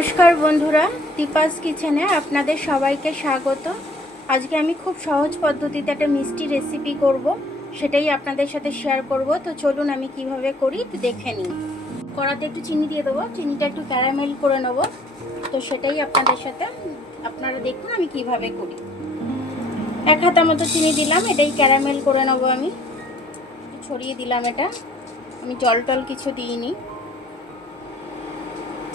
নমস্কার বন্ধুরা, দীপাস কিচেনে আপনাদের সবাইকে স্বাগত। আজকে আমি খুব সহজ পদ্ধতিতে একটা মিষ্টি রেসিপি করব, সেটাই আপনাদের সাথে শেয়ার করব। তো চলুন আমি কিভাবে করি একটু দেখে নিই। কড়াতে একটু চিনি দিয়ে দেবো, চিনিটা একটু ক্যারামেল করে নেব। তো সেটাই আপনাদের সাথে আপনারা দেখুন আমি কিভাবে করি। 1 হাতা মতো চিনি দিলাম, এটাই ক্যারামেল করে নেব। আমি ছড়িয়ে দিলাম এটা, আমি জল টল কিছু দিইনি।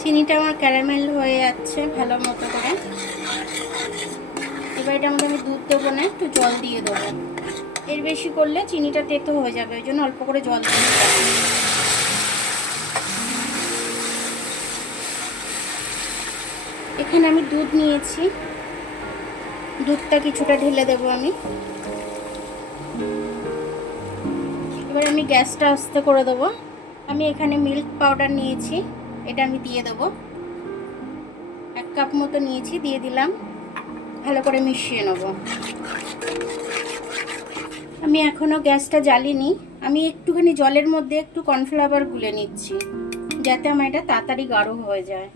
চিনিটা আমার ক্যারামেল হয়ে যাচ্ছে ভালো মতো করে। এবার এটার মধ্যে আমি দুধ দেবো না, একটু জল দিয়ে দেবো। এর বেশি করলে চিনিটা তেতো হয়ে যাবে, ওই জন্য অল্প করে জল দিয়ে দেবো। এখানে আমি দুধ নিয়েছি, দুধটা কিছুটা ঢেলে দেবো আমি। এবার আমি গ্যাসটা আস্তে করে দেবো। আমি এখানে মিল্ক পাউডার নিয়েছি, এটা আমি দিয়ে দেবো। 1 কাপ মতো নিয়েছি, দিয়ে দিলাম। ভালো করে মিশিয়ে নেব। আমি এখনও গ্যাসটা জ্বালিনি। আমি একটুখানি জলের মধ্যে একটু কর্নফ্লাওয়ার গুলে নিচ্ছি, যাতে আমার এটা তাড়াতাড়ি গাঢ় হয়ে যায়।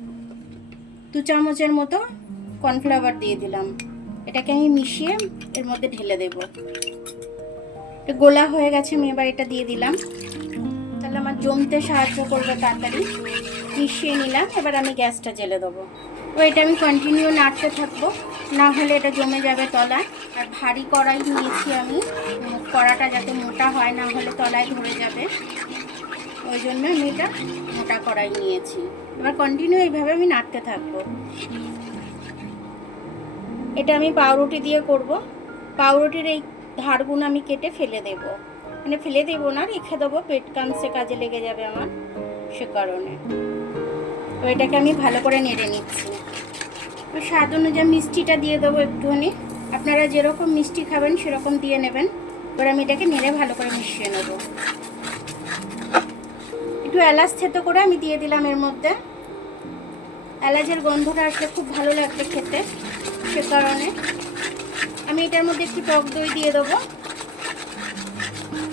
2 চামচের মতো কর্নফ্লাওয়ার দিয়ে দিলাম। এটাকে আমি মিশিয়ে এর মধ্যে ঢেলে দেব। এটা গোলা হয়ে গেছে, আমি এবার এটা দিয়ে দিলাম, তাহলে আমার জমতে সাহায্য করবে তাড়াতাড়ি। মিশিয়ে নিলাম, এবার আমি গ্যাসটা জ্বেলে দেবো। তো এটা আমি কন্টিনিউ নাড়তে থাকবো, না হলে এটা জমে যাবে তলায়। আর ভারী কড়াই নিয়েছি আমি, কড়াটা যাতে মোটা হয়, না হলে তলায় ধরে যাবে, ওই জন্য আমি এটা মোটা কড়াই নিয়েছি। এবার কন্টিনিউ এইভাবে আমি নাড়তে থাকবো। এটা আমি পাউরুটি দিয়ে করব। পাউরুটির এই ধারগুলো আমি কেটে ফেলে দেব, মানে ফেলে দেবো না, রেখে দেবো, পেট কামসে কাজে লেগে যাবে আমার, সে কারণে। তো এটাকে আমি ভালো করে নেড়ে নিচ্ছি। তো স্বাদ অনুযায়ী মিষ্টিটা দিয়ে দেবো একটুখানি, আপনারা যেরকম মিষ্টি খাবেন সেরকম দিয়ে নেবেন। এবার আমি এটাকে নেড়ে ভালো করে মিশিয়ে নেব। একটু এলাচ থেতো করে আমি দিয়ে দিলাম এর মধ্যে। এলাচের গন্ধটা আসলে খুব ভালো লাগবে খেতে, সে কারণে। আমি এটার মধ্যে একটু টক দই দিয়ে দেবো,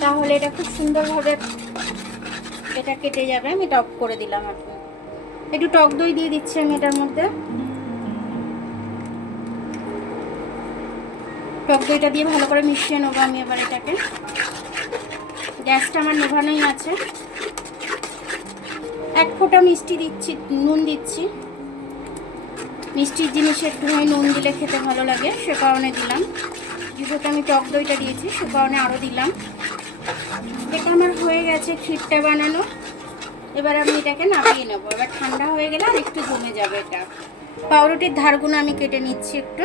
তাহলে এটা খুব সুন্দরভাবে এটা কেটে যাবে। আমি টক করে দিলাম। এখন একটু টক দই দিয়ে দিচ্ছি আমি এটার মধ্যে। টক দইটা দিয়ে ভালো করে মিশিয়ে নেবো আমি এবার এটাকে। গ্যাসটা আমার নেভানোই আছে। 1 ফোঁটা মিষ্টি দিচ্ছি, নুন দিচ্ছি। মিষ্টির জিনিসে একটুখানি নুন দিলে খেতে ভালো লাগে, সে কারণে দিলাম। যেহেতু আমি টক দইটা দিয়েছি, সে কারণে আরও দিলাম। এটা আমার হয়ে গেছে ক্ষীরটা বানানো। এবার আমি এটাকে নামিয়ে নেবো। এবার ঠান্ডা হয়ে গেলে আর একটু জমে যাবে এটা। পাউরুটির ধারগুলো আমি কেটে নিচ্ছি একটু,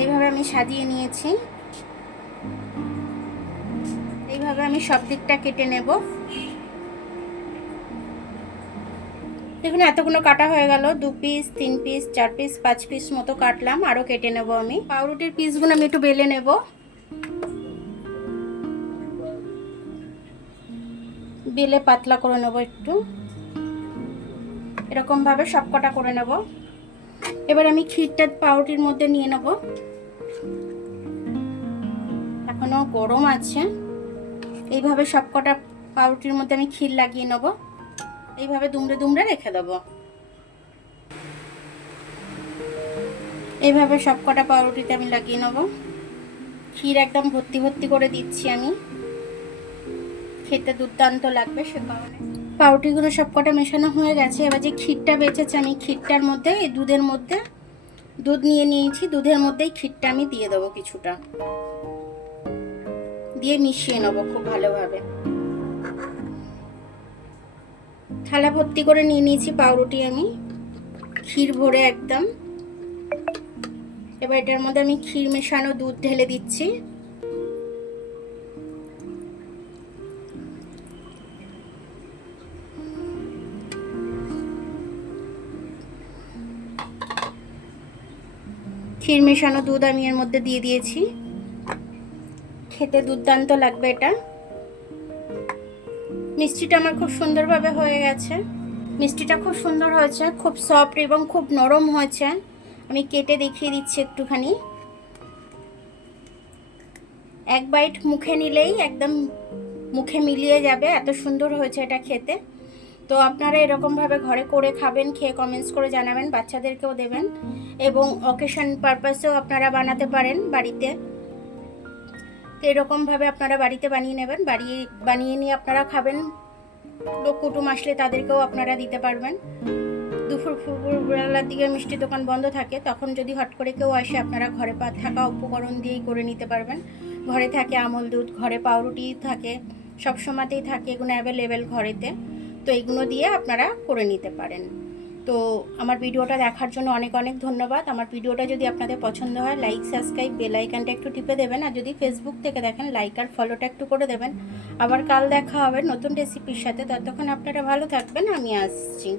এইভাবে আমি সাজিয়ে নিয়েছি। এইভাবে আমি সব দিকটা কেটে নেব। দেখুন এতগুলো কাটা হয়ে গেল, 2 পিস, 3 পিস, 4 পিস, 5 পিস মতো কাটলাম। আরও কেটে নেব আমি। পাউরুটির পিসগুলো আমি একটু বেলে নেব। বেলে পাতলা করে নেব একটু, এরকম ভাবে সব কটা করে নেব। এবার আমি ক্ষীরটা পাউরুটির মধ্যে নিয়ে নেব। এখনো গরম আছে। এইভাবে সব কটা পাউরুটির মধ্যে আমি ক্ষীর লাগিয়ে নেব। এইভাবে দুমড়ে দুমড়ে রেখে দেব। এইভাবে সব কটা পাউরুটিতে আমি লাগিয়ে নেব। ক্ষীর একদম ভর্তি ভর্তি করে দিচ্ছি আমি, খেতে দুর্দান্ত লাগবে, সে কারণে। পাউরুটিগুলো সব কটা মেশানো হয়ে গেছে। এবার যে ক্ষীরটা বেঁচেছে, আমি ক্ষীরটার মধ্যে, এই দুধের মধ্যে, দুধ নিয়ে নিয়েছি, দুধের মধ্যেই ক্ষীরটা আমি দিয়ে দেবো কিছুটা, দিয়ে মিশিয়ে নেবো খুব ভালোভাবে। থালা ভর্তি করে নিয়ে নিয়েছি পাউরুটি আমি, ক্ষীর ভরে একদম। এবার এটার মধ্যে আমি ক্ষীর মেশানো দুধ ঢেলে দিচ্ছি। ক্ষীর মেশানো দুধ আমি এর মধ্যে দিয়ে দিয়েছি। খেতে দুর্দান্ত লাগবে এটা। মিষ্টিটা আমার খুব সুন্দরভাবে হয়ে গেছে। মিষ্টিটা খুব সুন্দর হয়েছে, খুব সফট এবং খুব নরম হয়েছে। আমি কেটে দেখিয়ে দিচ্ছি একটুখানি। 1 বাইট মুখে নিলেই একদম মুখে মিলিয়ে যাবে, এত সুন্দর হয়েছে এটা খেতে। তো আপনারা এরকমভাবে ঘরে করে খাবেন, খেয়ে কমেন্টস করে জানাবেন, বাচ্চাদেরকেও দেবেন এবং অকেশন পারপাসেও আপনারা বানাতে পারেন বাড়িতে। তো এরকমভাবে আপনারা বাড়িতে বানিয়ে নেবেন, বানিয়ে নিয়ে আপনারা খাবেন। লোক কুটুম আসলে তাদেরকেও আপনারা দিতে পারবেন। দুপুরবেলার দিকে মিষ্টি দোকান বন্ধ থাকে, তখন যদি হট করে কেউ আসে আপনারা ঘরে থাকা উপকরণ দিয়েই করে নিতে পারবেন। ঘরে থাকে আমল দুধ, ঘরে পাউরুটি থাকে, সব সময়তেই থাকে, এগুলো অ্যাভেলেবেল ঘরেতে। তো এগুলো দিয়ে আপনারা করে নিতে পারেন। তো আমার ভিডিওটা দেখার জন্য অনেক অনেক ধন্যবাদ। আমার ভিডিওটা যদি আপনাদের পছন্দ হয় লাইক, সাবস্ক্রাইব, বেল আইকনটা একটু টিপে দেবেন। আর যদি ফেসবুক থেকে দেখেন লাইক আর ফলোটা একটু করে দেবেন। আবার কাল দেখা হবে নতুন রেসিপির সাথে। ততক্ষণ আপনারা ভালো থাকবেন, আমি আসছি।